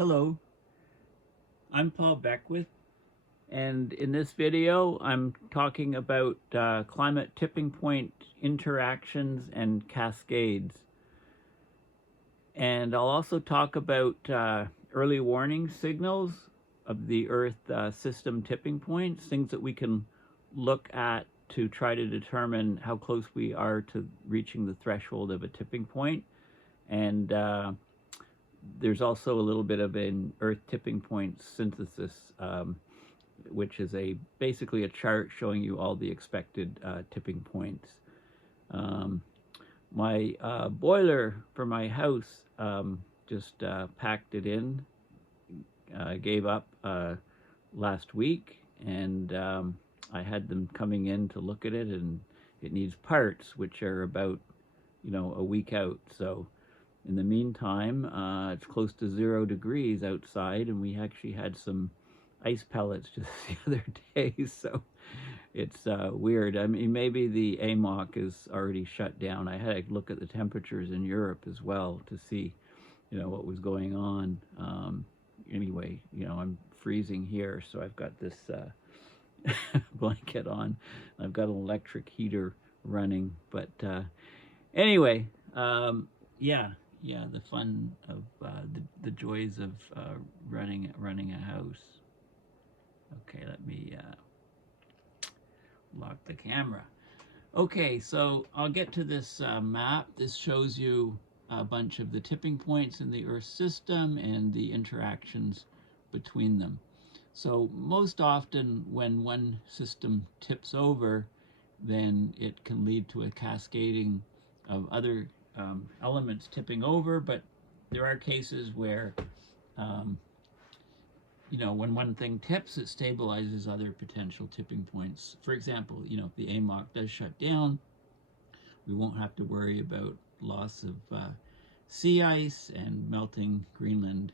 Hello, I'm Paul Beckwith, and in this video I'm talking about climate tipping point interactions and cascades. And I'll also talk about early warning signals of the Earth system tipping points, things that we can look at to try to determine how close we are to reaching the threshold of a tipping point. And there's also a little bit of an Earth tipping point synthesis, which is basically a chart showing you all the expected tipping points. My boiler for my house just packed it in, gave up last week, and I had them coming in to look at it, and it needs parts, which are about, a week out. So in the meantime, it's close to 0 degrees outside, and we actually had some ice pellets just the other day, so it's weird. I mean, maybe the AMOC is already shut down. I had to look at the temperatures in Europe as well to see, what was going on. Anyway, I'm freezing here, so I've got this blanket on. I've got an electric heater running, but anyway, yeah, the fun of the joys of running a house. Okay, let me lock the camera. Okay, so I'll get to this map. This shows you a bunch of the tipping points in the Earth system and the interactions between them. So most often when one system tips over, then it can lead to a cascading of other elements tipping over, but there are cases where when one thing tips, it stabilizes other potential tipping points. For example, if the AMOC does shut down, we won't have to worry about loss of sea ice and melting Greenland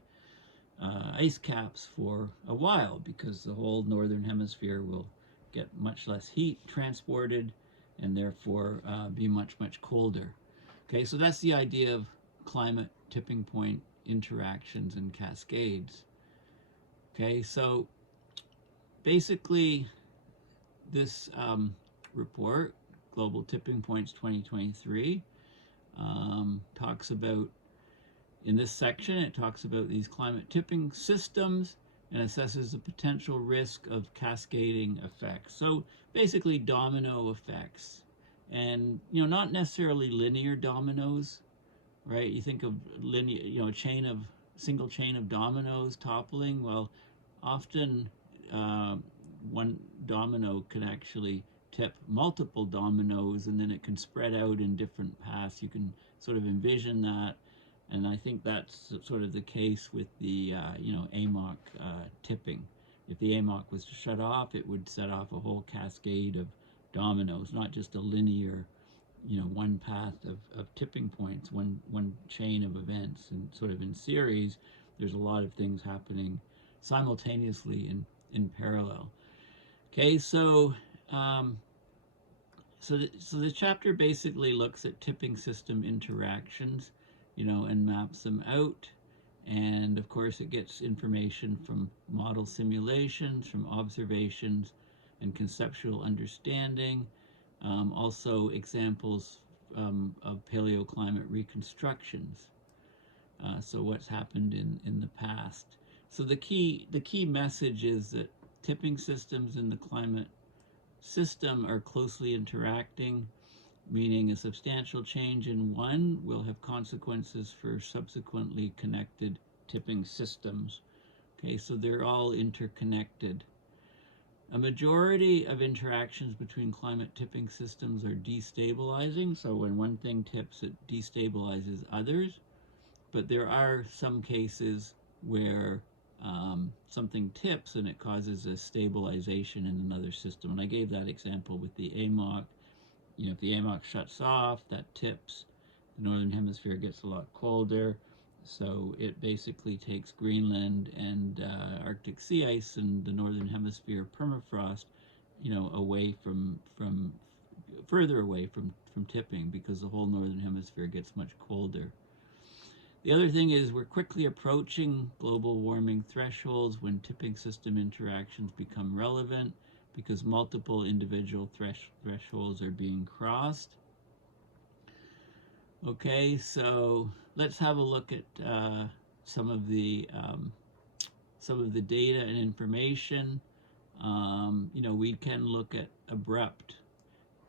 ice caps for a while, because the whole northern hemisphere will get much less heat transported and therefore be much colder. Okay, so that's the idea of climate tipping point interactions and cascades. Okay, so basically this report, Global Tipping Points 2023, talks about, in this section, it talks about these climate tipping systems and assesses the potential risk of cascading effects. So basically domino effects, and not necessarily linear dominoes, right? You think of linear, single chain of dominoes toppling. Well, often one domino can actually tip multiple dominoes, and then it can spread out in different paths. You can sort of envision that, and I think that's sort of the case with the AMOC tipping. If the AMOC was to shut off, it would set off a whole cascade of dominoes, not just a linear one path of tipping points, one chain of events, and sort of in series. There's a lot of things happening simultaneously in parallel. Okay, so the chapter basically looks at tipping system interactions, and maps them out. And of course it gets information from model simulations, from observations and conceptual understanding, also examples of paleoclimate reconstructions. So what's happened in the past. So the key message is that tipping systems in the climate system are closely interacting, meaning a substantial change in one will have consequences for subsequently connected tipping systems. Okay, so they're all interconnected. A majority of interactions between climate tipping systems are destabilizing, so when one thing tips, it destabilizes others. But there are some cases where something tips and it causes a stabilization in another system. And I gave that example with the AMOC. If the AMOC shuts off, that tips. The northern hemisphere gets a lot colder, so it basically takes Greenland and Arctic sea ice and the northern hemisphere permafrost, away further away from tipping, because the whole northern hemisphere gets much colder. The other thing is we're quickly approaching global warming thresholds when tipping system interactions become relevant because multiple individual thresholds are being crossed. Okay, so let's have a look at some of the data and information. We can look at abrupt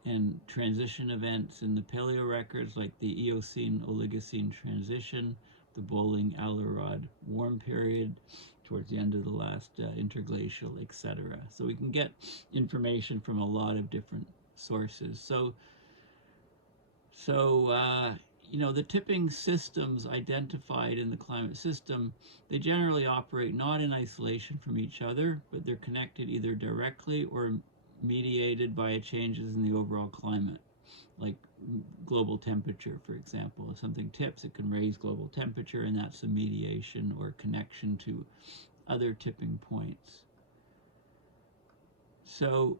and transition events in the paleo records like the Eocene-Oligocene transition, the Bowling-Allerod warm period towards the end of the last interglacial, etc. So we can get information from a lot of different sources. So the tipping systems identified in the climate system, they generally operate not in isolation from each other, but they're connected either directly or mediated by changes in the overall climate, like global temperature, for example. If something tips, it can raise global temperature, and that's a mediation or connection to other tipping points. So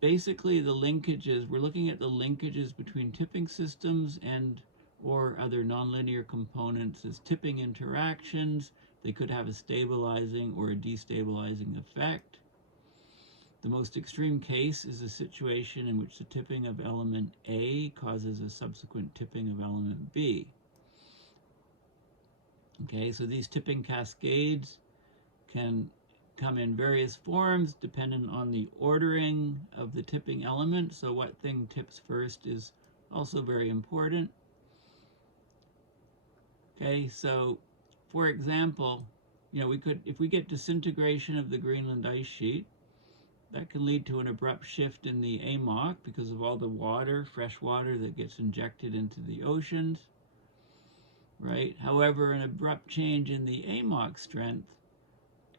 basically the linkages, we're looking at the linkages between tipping systems and or other nonlinear components as tipping interactions. They could have a stabilizing or a destabilizing effect. The most extreme case is a situation in which the tipping of element A causes a subsequent tipping of element B. Okay, so these tipping cascades can come in various forms dependent on the ordering of the tipping element. So what thing tips first is also very important. Okay, so for example, if we get disintegration of the Greenland ice sheet, that can lead to an abrupt shift in the AMOC because of all the water, fresh water that gets injected into the oceans, right? However, an abrupt change in the AMOC strength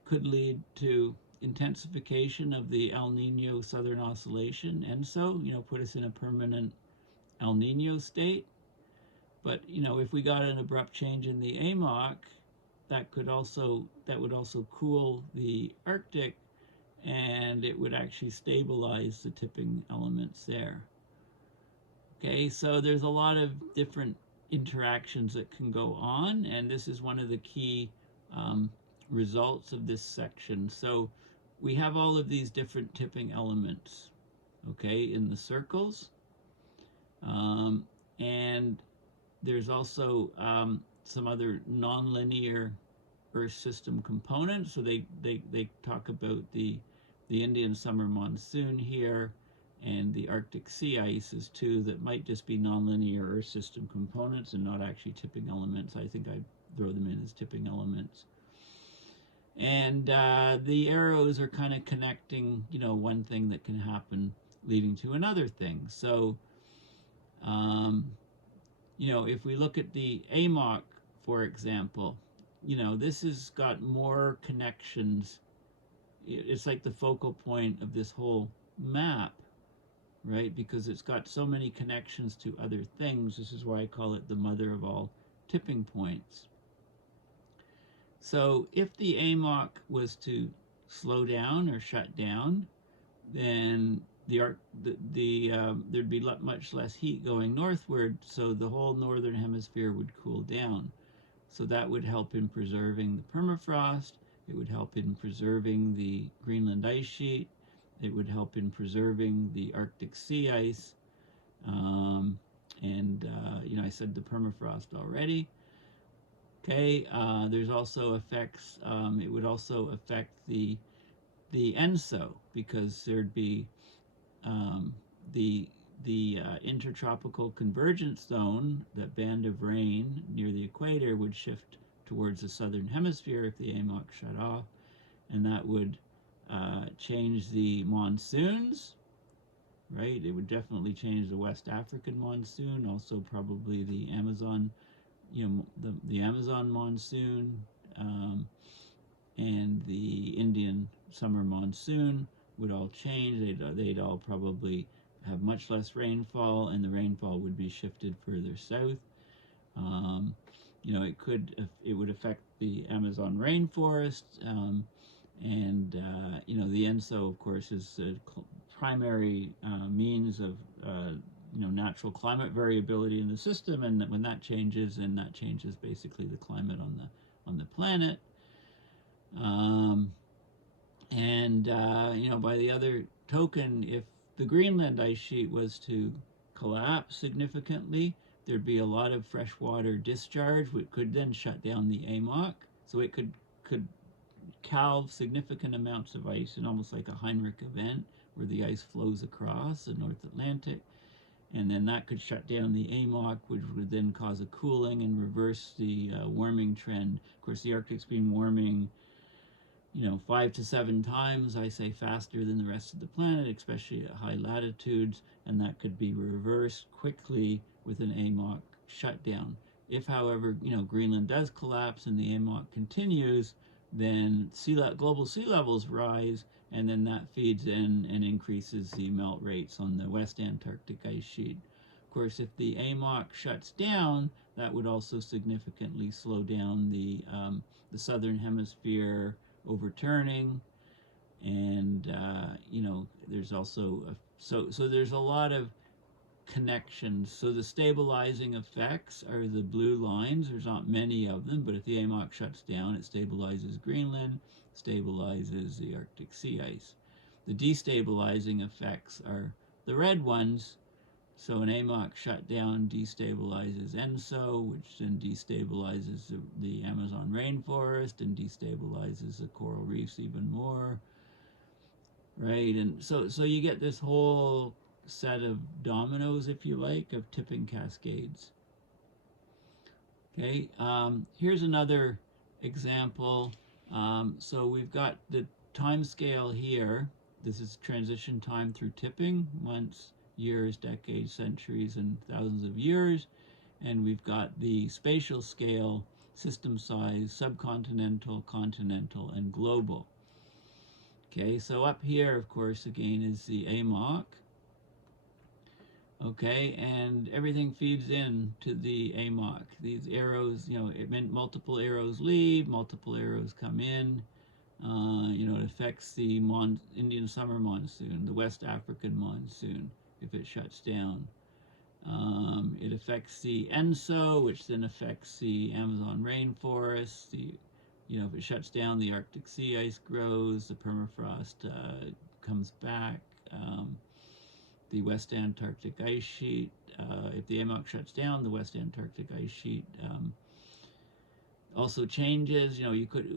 could lead to intensification of the El Niño Southern Oscillation, ENSO, put us in a permanent El Niño state. But, if we got an abrupt change in the AMOC, that would also cool the Arctic, and it would actually stabilize the tipping elements there. Okay, so there's a lot of different interactions that can go on, and this is one of the key results of this section. So we have all of these different tipping elements, okay, in the circles, and there's also some other nonlinear Earth system components. So they talk about the Indian summer monsoon here and the Arctic sea ices too that might just be nonlinear Earth system components and not actually tipping elements. I think I throw them in as tipping elements. And the arrows are kind of connecting, one thing that can happen leading to another thing. So, if we look at the AMOC, for example, this has got more connections. It's like the focal point of this whole map, right? Because it's got so many connections to other things. This is why I call it the mother of all tipping points. So if the AMOC was to slow down or shut down, then there'd be much less heat going northward, so the whole northern hemisphere would cool down. So that would help in preserving the permafrost. It would help in preserving the Greenland ice sheet. It would help in preserving the Arctic sea ice. I said the permafrost already. Okay, there's also effects. It would also affect the ENSO because there'd be the intertropical convergence zone, that band of rain near the equator, would shift towards the southern hemisphere if the AMOC shut off, and that would change the monsoons, right? It would definitely change the West African monsoon, also probably the Amazon, the Amazon monsoon, and the Indian summer monsoon would all change. They'd all probably have much less rainfall, and the rainfall would be shifted further south. It would affect the Amazon rainforest, and the ENSO, of course, is the primary means of natural climate variability in the system, and when that changes, then that changes basically the climate on the planet. By the other token, if the Greenland ice sheet was to collapse significantly, there'd be a lot of freshwater discharge, which could then shut down the AMOC. So it could calve significant amounts of ice in almost like a Heinrich event, where the ice flows across the North Atlantic, and then that could shut down the AMOC, which would then cause a cooling and reverse the warming trend. Of course, the Arctic's been warming 5 to 7 times, I say, faster than the rest of the planet, especially at high latitudes, and that could be reversed quickly with an AMOC shutdown. If, however, Greenland does collapse and the AMOC continues, then global sea levels rise, and then that feeds in and increases the melt rates on the West Antarctic ice sheet. Of course, if the AMOC shuts down, that would also significantly slow down the Southern Hemisphere overturning, and there's also so there's a lot of connections. So the stabilizing effects are the blue lines. There's not many of them, but if the AMOC shuts down, it stabilizes Greenland, stabilizes the Arctic sea ice. The destabilizing effects are the red ones. So an AMOC shutdown destabilizes ENSO, which then destabilizes the Amazon rainforest and destabilizes the coral reefs even more, right? And so you get this whole set of dominoes, if you like, of tipping cascades. Okay, here's another example. So we've got the time scale here. This is transition time through tipping, months, years, decades, centuries, and thousands of years. And we've got the spatial scale, system size, subcontinental, continental, and global. Okay, so up here, of course, again, is the AMOC. Okay, and everything feeds in to the AMOC. These arrows, it meant multiple arrows leave, multiple arrows come in. It affects the Indian summer monsoon, the West African monsoon, if it shuts down. It affects the ENSO, which then affects the Amazon rainforest. If it shuts down, the Arctic sea ice grows, the permafrost comes back. The West Antarctic ice sheet, if the AMOC shuts down, the West Antarctic ice sheet also changes.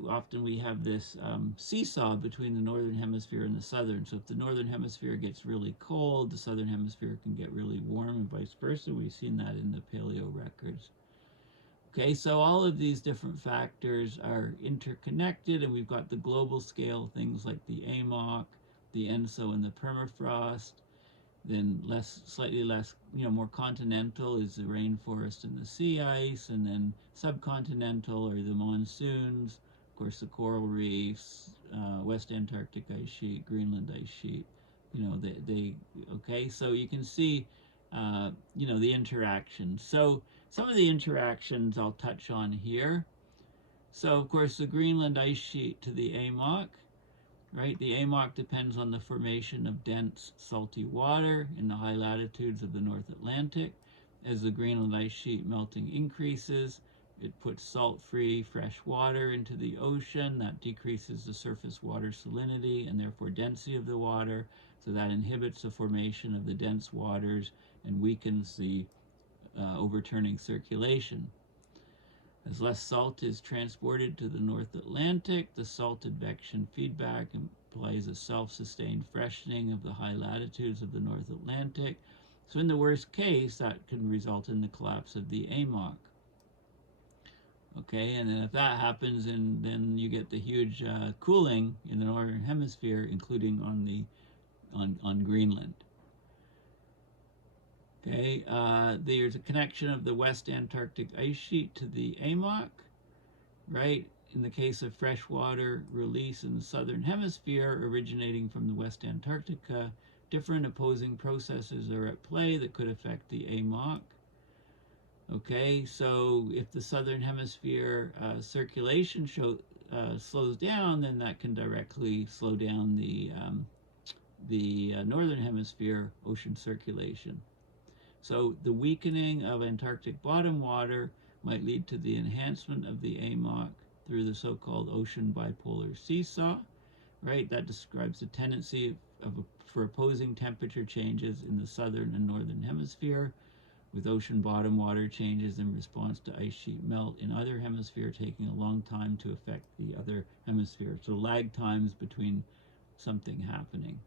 Often we have this seesaw between the northern hemisphere and the southern. So if the northern hemisphere gets really cold, the southern hemisphere can get really warm, and vice versa. We've seen that in the paleo records. Okay, so all of these different factors are interconnected, and we've got the global scale things like the AMOC, the ENSO, and the permafrost. Then slightly less, more continental is the rainforest and the sea ice, and then subcontinental are the monsoons, of course the coral reefs, West Antarctic ice sheet, Greenland ice sheet. Okay, so you can see, the interactions. So some of the interactions I'll touch on here. So of course the Greenland ice sheet to the AMOC. Right, the AMOC depends on the formation of dense, salty water in the high latitudes of the North Atlantic. As the Greenland ice sheet melting increases, it puts salt-free fresh water into the ocean. That decreases the surface water salinity and therefore density of the water. So that inhibits the formation of the dense waters and weakens the overturning circulation. As less salt is transported to the North Atlantic, the salt advection feedback implies a self-sustained freshening of the high latitudes of the North Atlantic. So in the worst case, that can result in the collapse of the AMOC. Okay, and then if that happens, then you get the huge cooling in the Northern Hemisphere, including on Greenland. Okay, there's a connection of the West Antarctic ice sheet to the AMOC, right? In the case of freshwater release in the Southern Hemisphere originating from the West Antarctica, different opposing processes are at play that could affect the AMOC. Okay, so if the Southern Hemisphere circulation slows down, then that can directly slow down the Northern Hemisphere ocean circulation. So the weakening of Antarctic bottom water might lead to the enhancement of the AMOC through the so-called ocean bipolar seesaw, right? That describes the tendency for opposing temperature changes in the southern and northern hemisphere, with ocean bottom water changes in response to ice sheet melt in other hemisphere taking a long time to affect the other hemisphere. So lag times between something happening.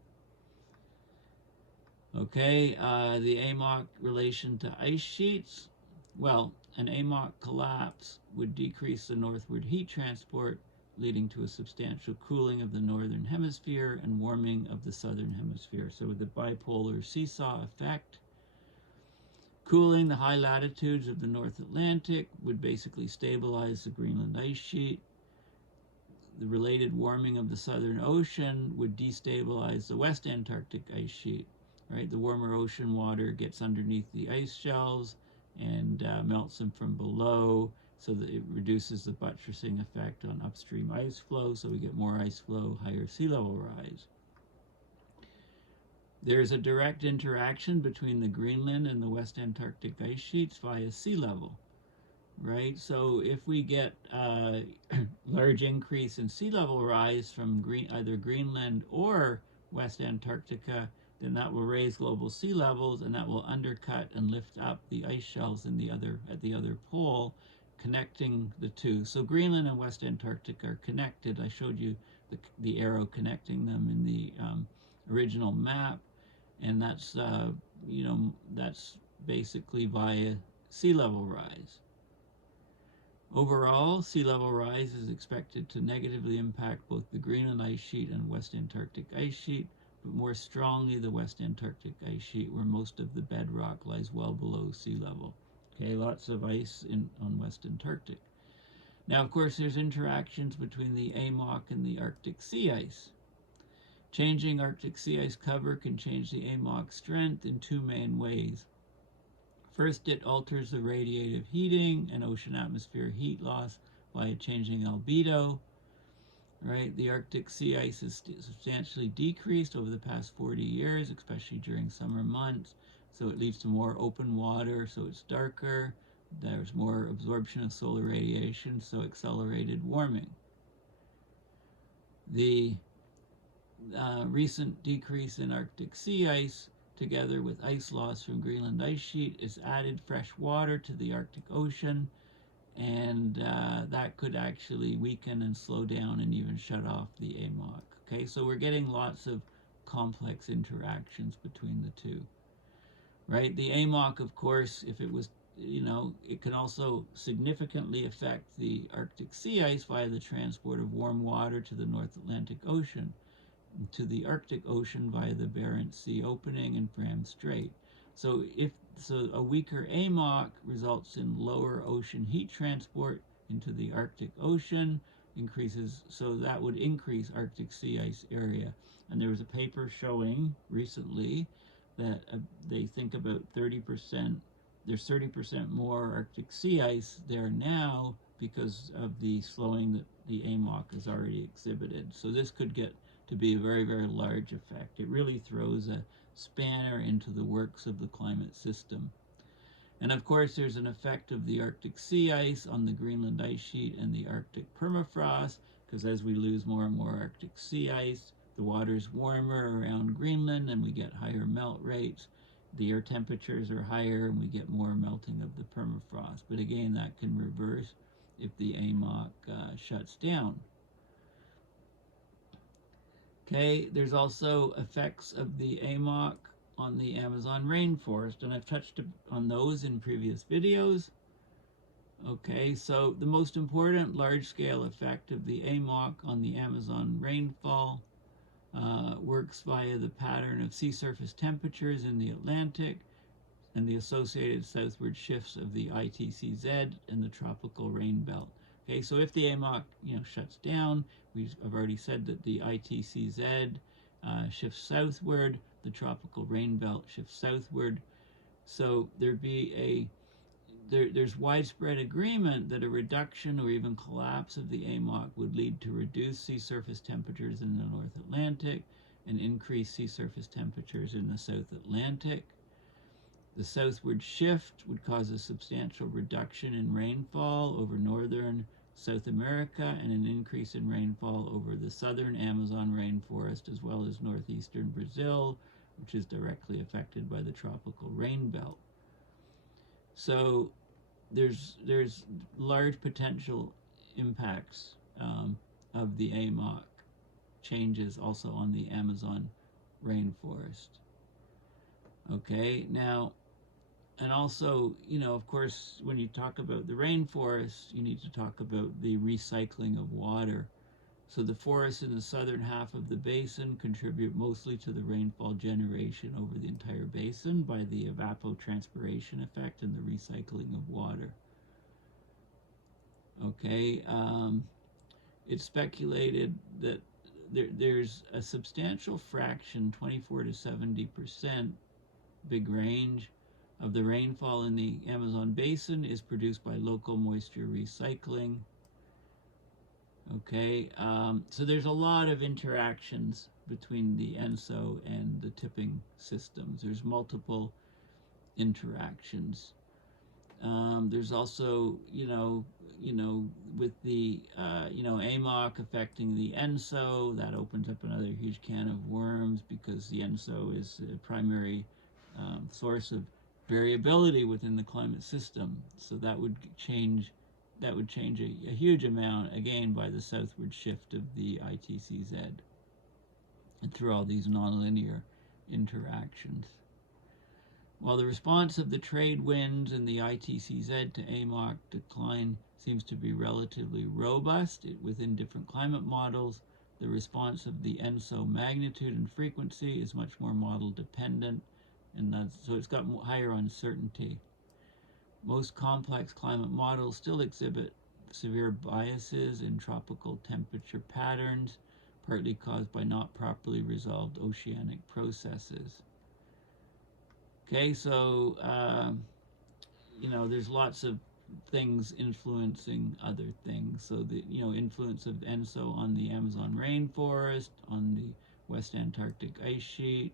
Okay, the AMOC relation to ice sheets. Well, an AMOC collapse would decrease the northward heat transport, leading to a substantial cooling of the northern hemisphere and warming of the southern hemisphere. So the bipolar seesaw effect. Cooling the high latitudes of the North Atlantic would basically stabilize the Greenland ice sheet. The related warming of the Southern Ocean would destabilize the West Antarctic ice sheet. Right, the warmer ocean water gets underneath the ice shelves and melts them from below, so that it reduces the buttressing effect on upstream ice flow, so we get more ice flow, higher sea level rise. There's a direct interaction between the Greenland and the West Antarctic ice sheets via sea level, right? So if we get a large increase in sea level rise from either Greenland or West Antarctica, then that will raise global sea levels, and that will undercut and lift up the ice shelves at the other pole, connecting the two. So Greenland and West Antarctica are connected. I showed you the arrow connecting them in the original map, and that's that's basically via sea level rise. Overall, sea level rise is expected to negatively impact both the Greenland ice sheet and West Antarctic ice sheet, but more strongly the West Antarctic ice sheet, where most of the bedrock lies well below sea level. Okay, lots of ice on West Antarctic. Now, of course, there's interactions between the AMOC and the Arctic sea ice. Changing Arctic sea ice cover can change the AMOC strength in two main ways. First, it alters the radiative heating and ocean atmosphere heat loss by changing albedo. Right, the Arctic sea ice is substantially decreased over the past 40 years, especially during summer months. So it leads to more open water, so it's darker. There's more absorption of solar radiation, so accelerated warming. The recent decrease in Arctic sea ice, together with ice loss from Greenland ice sheet, is added fresh water to the Arctic Ocean, and that could actually weaken and slow down and even shut off the AMOC. Okay, so we're getting lots of complex interactions between the two. Right, the AMOC, of course, if it was, it can also significantly affect the Arctic sea ice via the transport of warm water to the North Atlantic Ocean, to the Arctic Ocean via the Barents Sea opening and Fram Strait. So a weaker AMOC results in lower ocean heat transport into the Arctic Ocean, so that would increase Arctic sea ice area. And there was a paper showing recently that they think about 30%, there's 30% more Arctic sea ice there now because of the slowing that the AMOC has already exhibited. So this could get to be a very, very large effect. It really throws a spanner into the works of the climate system. And of course, there's an effect of the Arctic sea ice on the Greenland ice sheet and the Arctic permafrost, because as we lose more and more Arctic sea ice, the water's warmer around Greenland and we get higher melt rates. The air temperatures are higher and we get more melting of the permafrost. But again, that can reverse if the AMOC shuts down. Okay, there's also effects of the AMOC on the Amazon rainforest, and I've touched on those in previous videos. Okay, so the most important large-scale effect of the AMOC on the Amazon rainfall works via the pattern of sea surface temperatures in the Atlantic and the associated southward shifts of the ITCZ and the tropical rain belt. Okay, so if the AMOC shuts down, I've already said that the ITCZ shifts southward, the tropical rain belt shifts southward. So there's widespread agreement that a reduction or even collapse of the AMOC would lead to reduced sea surface temperatures in the North Atlantic and increased sea surface temperatures in the South Atlantic. The southward shift would cause a substantial reduction in rainfall over northern South America and an increase in rainfall over the southern Amazon rainforest as well as northeastern Brazil, which is directly affected by the tropical rain belt. So there's large potential impacts of the AMOC changes also on the Amazon rainforest. Okay, now, and also, you know, of course, when you talk about the rainforest, you need to talk about the recycling of water. So the forests in the southern half of the basin contribute mostly to the rainfall generation over the entire basin by the evapotranspiration effect and the recycling of water. Okay, it's speculated that there's a substantial fraction, 24 to 70%, big range, of the rainfall in the Amazon basin is produced by local moisture recycling. Okay, so there's a lot of interactions between the ENSO and the tipping systems. There's multiple interactions. There's also, with the, AMOC affecting the ENSO, that opens up another huge can of worms because the ENSO is a primary source of variability within the climate system. So that would change a huge amount, again, by the southward shift of the ITCZ and through all these nonlinear interactions. While the response of the trade winds and the ITCZ to AMOC decline seems to be relatively robust within different climate models, the response of the ENSO magnitude and frequency is much more model dependent, and so it's got higher uncertainty. Most complex climate models still exhibit severe biases in tropical temperature patterns, partly caused by not properly resolved oceanic processes. Okay, so, there's lots of things influencing other things. So the, influence of ENSO on the Amazon rainforest, on the West Antarctic ice sheet,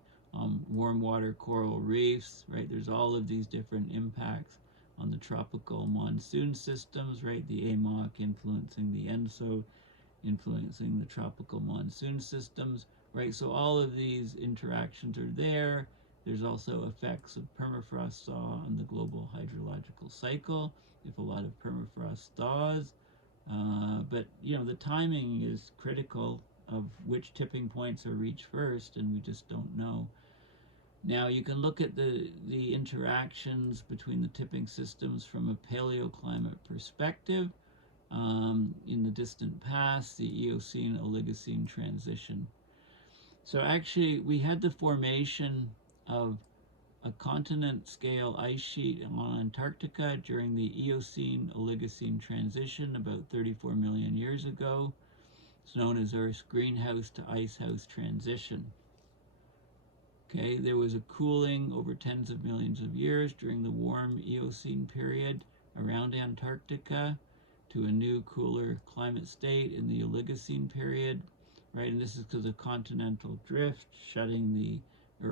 warm water coral reefs, right? There's all of these different impacts on the tropical monsoon systems, right? The AMOC influencing the ENSO, influencing the tropical monsoon systems, right? So all of these interactions are there. There's also effects of permafrost thaw on the global hydrological cycle if a lot of permafrost thaws. But, the timing is critical of which tipping points are reached first, and we just don't know. Now, you can look at the interactions between the tipping systems from a paleoclimate perspective. In the distant past, the Eocene-Oligocene transition. So actually, we had the formation of a continent-scale ice sheet on Antarctica during the Eocene-Oligocene transition about 34 million years ago. It's known as Earth's greenhouse to icehouse transition. Okay, there was a cooling over tens of millions of years during the warm Eocene period around Antarctica to a new, cooler climate state in the Oligocene period, right? And this is because of continental drift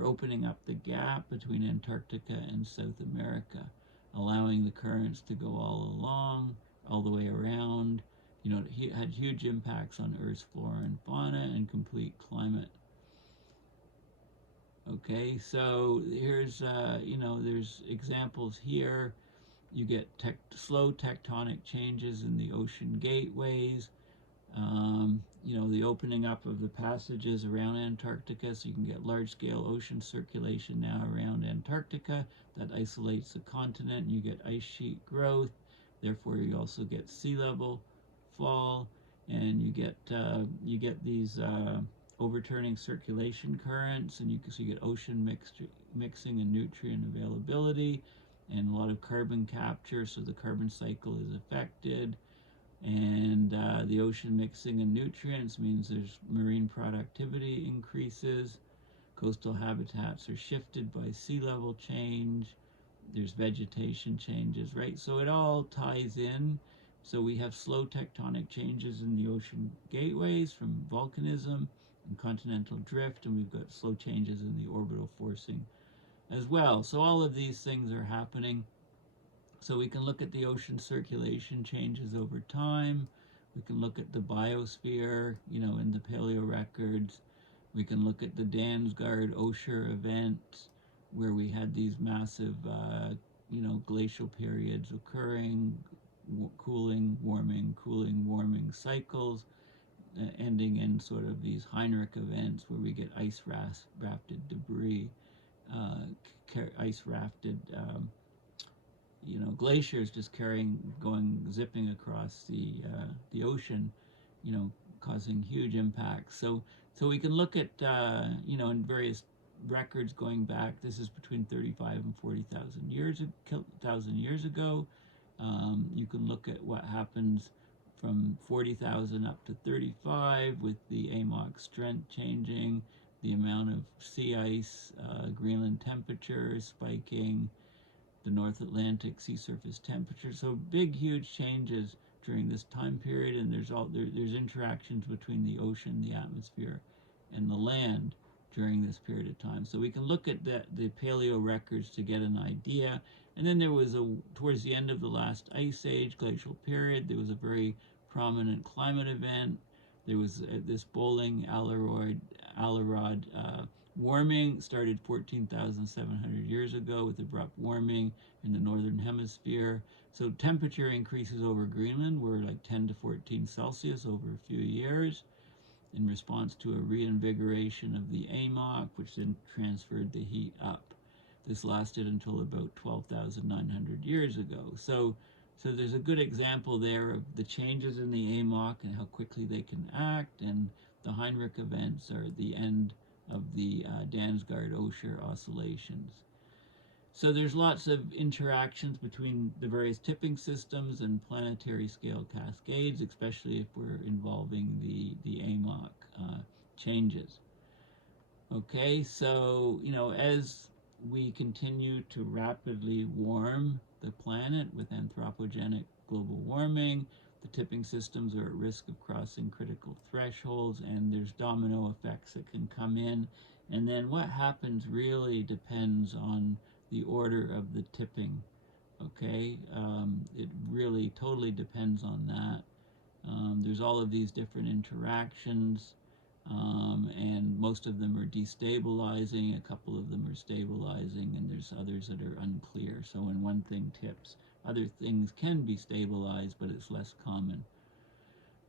opening up the gap between Antarctica and South America, allowing the currents to go all the way around. It had huge impacts on Earth's flora and fauna and complete climate. Okay, so here's, there's examples here. You get slow tectonic changes in the ocean gateways, the opening up of the passages around Antarctica, so you can get large-scale ocean circulation now around Antarctica that isolates the continent, and you get ice sheet growth. Therefore, you also get sea level fall, and you get these overturning circulation currents, and so you get ocean mixing and nutrient availability, and a lot of carbon capture, so the carbon cycle is affected. And the ocean mixing and nutrients means there's marine productivity increases, coastal habitats are shifted by sea level change, there's vegetation changes, right? So it all ties in. So we have slow tectonic changes in the ocean gateways from volcanism and continental drift, and we've got slow changes in the orbital forcing as well. So all of these things are happening. So we can look at the ocean circulation changes over time. We can look at the biosphere, in the paleo records. We can look at the Dansgaard Osher event, where we had these massive, glacial periods occurring, cooling, warming cycles, ending in sort of these Heinrich events where we get ice rafted debris, ice rafted, glaciers just zipping across the ocean, causing huge impacts. So we can look at, in various records going back. This is between 35 and 40,000 years ago. You can look at what happens from 40,000 up to 35 with the AMOC strength changing, the amount of sea ice, Greenland temperature spiking, the North Atlantic sea surface temperature. So big, huge changes during this time period, and there's interactions between the ocean, the atmosphere, and the land during this period of time. So we can look at the paleo records to get an idea. And then there was towards the end of the last ice age, glacial period, there was a very prominent climate event. There was this Bowling Alarod warming started 14,700 years ago with abrupt warming in the Northern Hemisphere. So temperature increases over Greenland were like 10 to 14 Celsius over a few years in response to a reinvigoration of the AMOC, which then transferred the heat up. This lasted until about 12,900 years ago. So there's a good example there of the changes in the AMOC and how quickly they can act, and the Heinrich events are the end of the Dansgaard-Osher oscillations. So there's lots of interactions between the various tipping systems and planetary scale cascades, especially if we're involving the AMOC changes. Okay, so, as we continue to rapidly warm the planet with anthropogenic global warming, the tipping systems are at risk of crossing critical thresholds, and there's domino effects that can come in. And then what happens really depends on the order of the tipping, okay? It really totally depends on that. There's all of these different interactions, and most of them are destabilizing, a couple of them are stabilizing, and there's others that are unclear. So when one thing tips, other things can be stabilized, but it's less common.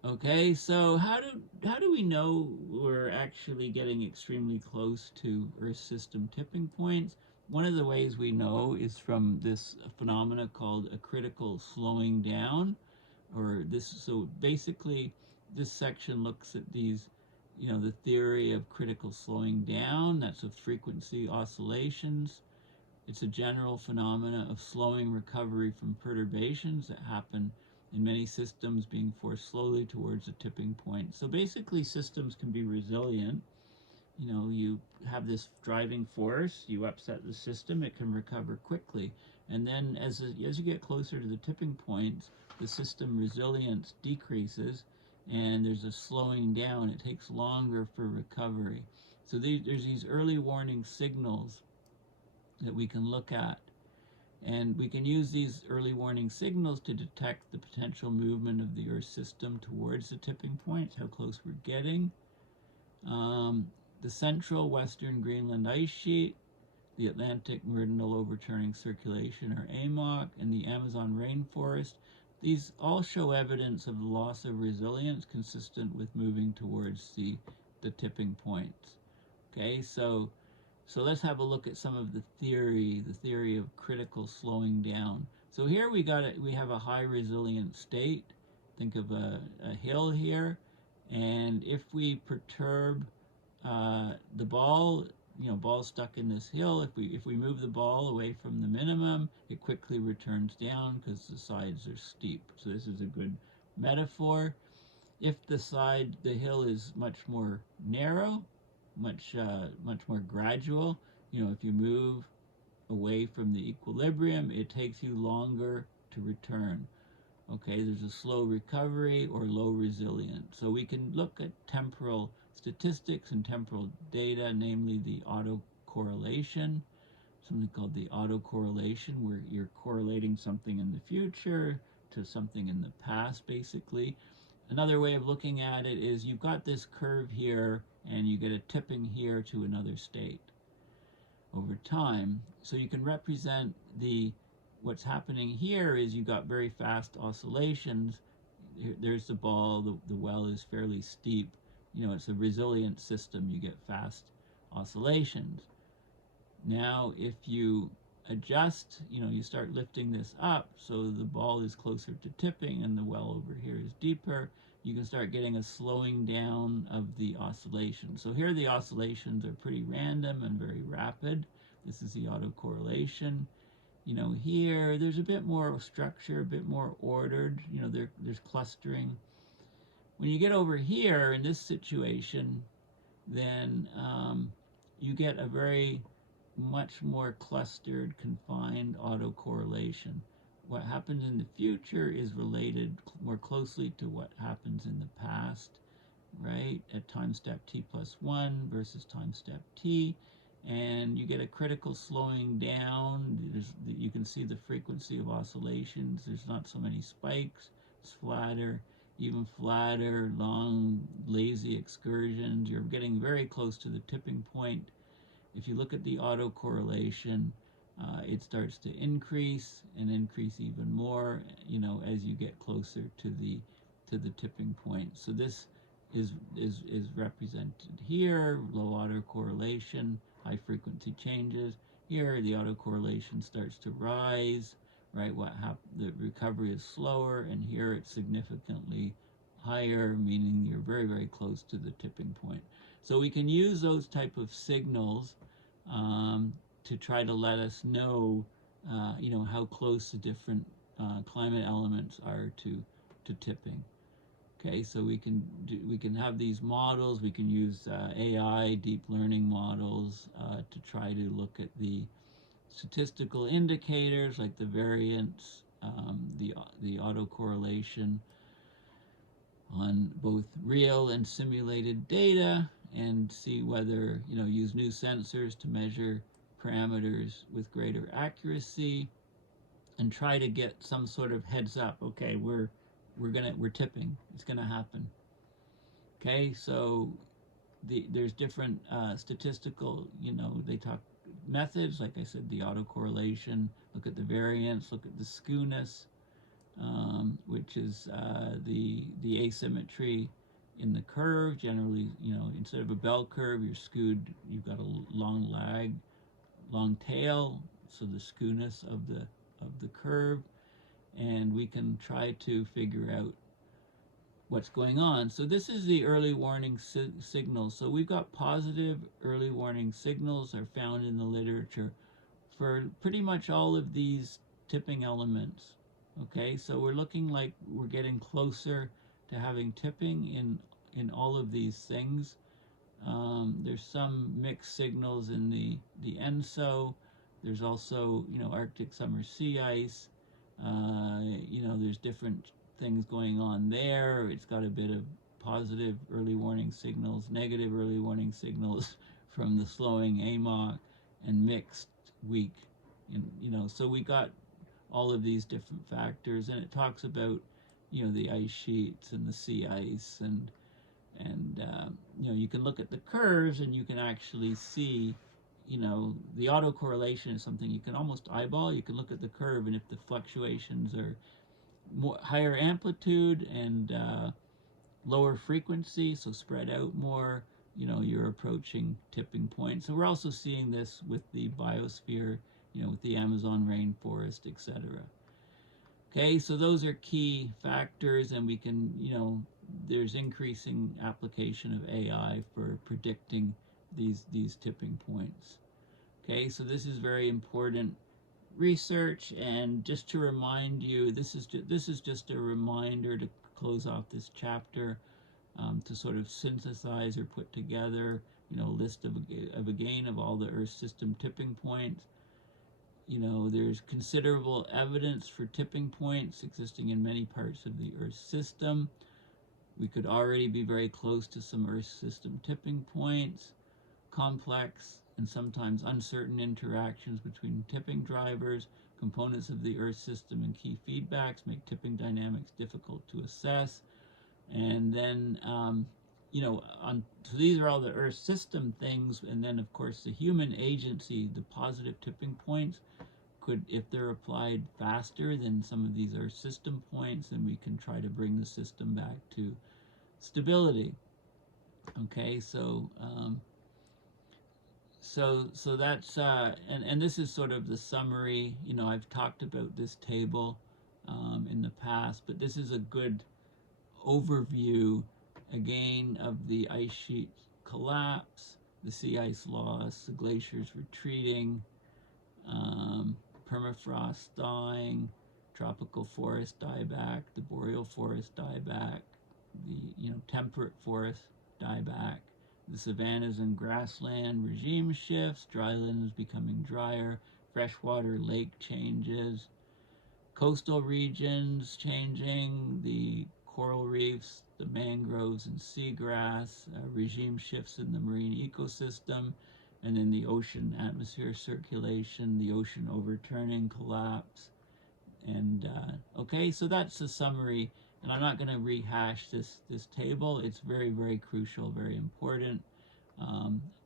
Okay, so how do we know we're actually getting extremely close to Earth system tipping points? One of the ways we know is from this phenomena called a critical slowing down, so basically this section looks at these, the theory of critical slowing down. That's with frequency oscillations. It's a general phenomena of slowing recovery from perturbations that happen in many systems being forced slowly towards a tipping point. So basically systems can be resilient. You have this driving force, you upset the system, it can recover quickly. And then as you get closer to the tipping points, the system resilience decreases and there's a slowing down. It takes longer for recovery. So there's these early warning signals that we can look at. And we can use these early warning signals to detect the potential movement of the Earth system towards the tipping points, how close we're getting. The central western Greenland Ice Sheet, the Atlantic Meridional Overturning Circulation, or AMOC, and the Amazon rainforest, these all show evidence of the loss of resilience consistent with moving towards the tipping points. Okay, so let's have a look at some of the theory of critical slowing down. So here we have a high resilient state. Think of a hill here, and if we perturb the ball, ball stuck in this hill, if we move the ball away from the minimum, it quickly returns down because the sides are steep. So this is a good metaphor. If the hill is much more narrow, much more gradual, if you move away from the equilibrium, it takes you longer to return. Okay, there's a slow recovery or low resilience. So we can look at temporal statistics and temporal data, namely the autocorrelation. something called the autocorrelation, where you're correlating something in the future to something in the past, basically. Another way of looking at it is you've got this curve here, and you get a tipping here to another state over time. So you can represent what's happening here is you got very fast oscillations. There's the ball, the well is fairly steep. It's a resilient system. You get fast oscillations. Now, if you adjust, you start lifting this up so the ball is closer to tipping and the well over here is deeper, you can start getting a slowing down of the oscillation. So here the oscillations are pretty random and very rapid. This is the autocorrelation. Here there's a bit more structure, a bit more ordered. There's clustering. When you get over here in this situation, then you get a very much more clustered, confined autocorrelation. What happens in the future is related more closely to what happens in the past, right? At time step t+1 versus time step t, and you get a critical slowing down. You can see the frequency of oscillations. There's not so many spikes. It's flatter, even flatter, long, lazy excursions. You're getting very close to the tipping point. If you look at the autocorrelation, it starts to increase and increase even more, as you get closer to the tipping point. So this is represented here, low autocorrelation, high frequency changes. Here the autocorrelation starts to rise, right? The recovery is slower, and here it's significantly higher, meaning you're very, very close to the tipping point. So we can use those type of signals to try to let us know, how close the different climate elements are to tipping. Okay, so we can have these models. We can use AI, deep learning models, to try to look at the statistical indicators like the variance, the autocorrelation on both real and simulated data, and see whether, use new sensors to measure parameters with greater accuracy, and try to get some sort of heads up. Okay, we're tipping. It's gonna happen. Okay, so there's different statistical, they talk methods. Like I said, the autocorrelation. Look at the variance. Look at the skewness, which is the asymmetry in the curve. Generally, instead of a bell curve, you're skewed. You've got a long lag, long tail. So the skewness of the curve, and we can try to figure out what's going on. So this is the early warning signals. So we've got positive early warning signals are found in the literature for pretty much all of these tipping elements. Okay, so we're looking like we're getting closer to having tipping in all of these things. There's some mixed signals in the ENSO. There's also, Arctic summer sea ice. There's different things going on there. It's got a bit of positive early warning signals, negative early warning signals from the slowing AMOC, and mixed weak. So we got all of these different factors, and it talks about, the ice sheets and the sea ice, and you can look at the curves and you can actually see, the autocorrelation is something you can almost eyeball. You can look at the curve, and if the fluctuations are higher amplitude and lower frequency, so spread out more, you're approaching tipping point. So we're also seeing this with the biosphere, with the Amazon rainforest, etc. Okay, so those are key factors, and we can, there's increasing application of AI for predicting these tipping points. Okay, so this is very important research, and just to remind you, this is just a reminder to close off this chapter, to sort of synthesize or put together, a list of again of all the Earth system tipping points. There's considerable evidence for tipping points existing in many parts of the Earth system. We could already be very close to some Earth system tipping points. Complex and sometimes uncertain interactions between tipping drivers, components of the Earth system, and key feedbacks make tipping dynamics difficult to assess. And then, so these are all the Earth system things, and then of course the human agency, the positive tipping points, could, if they're applied faster than some of these Earth system points, then we can try to bring the system back to stability. Okay, so so that's and this is sort of the summary. I've talked about this table in the past, but this is a good overview again of the ice sheet collapse, the sea ice loss, the glaciers retreating, permafrost thawing, tropical forest dieback, the boreal forest dieback, the temperate forest dieback, the savannas and grassland regime shifts, drylands becoming drier, freshwater lake changes, coastal regions changing, the coral reefs, the mangroves and seagrass, regime shifts in the marine ecosystem, and then the ocean atmosphere circulation, the ocean overturning collapse. And okay, so that's the summary, and I'm not going to rehash this table. It's very, very crucial, very important.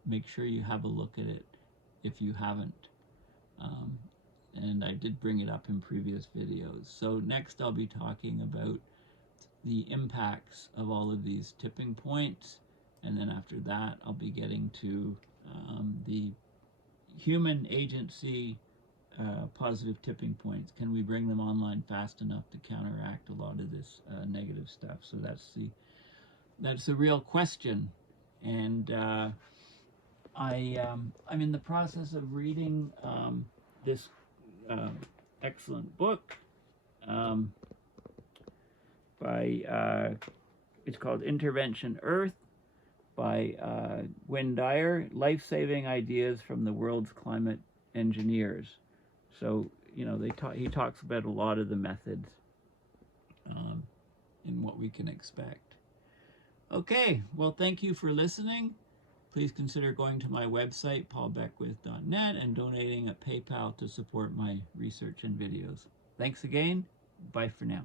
Make sure you have a look at it if you haven't. And I did bring it up in previous videos. So next I'll be talking about the impacts of all of these tipping points, and then after that I'll be getting to the human agency positive tipping points. Can we bring them online fast enough to counteract a lot of this negative stuff? So that's the real question. And I'm in the process of reading this excellent book by it's called Intervention Earth by Wynne Dyer, Life-Saving Ideas from the World's Climate Engineers. So he talks about a lot of the methods and what we can expect. Okay, well, thank you for listening. Please consider going to my website, paulbeckwith.net, and donating at PayPal to support my research and videos. Thanks again. Bye for now.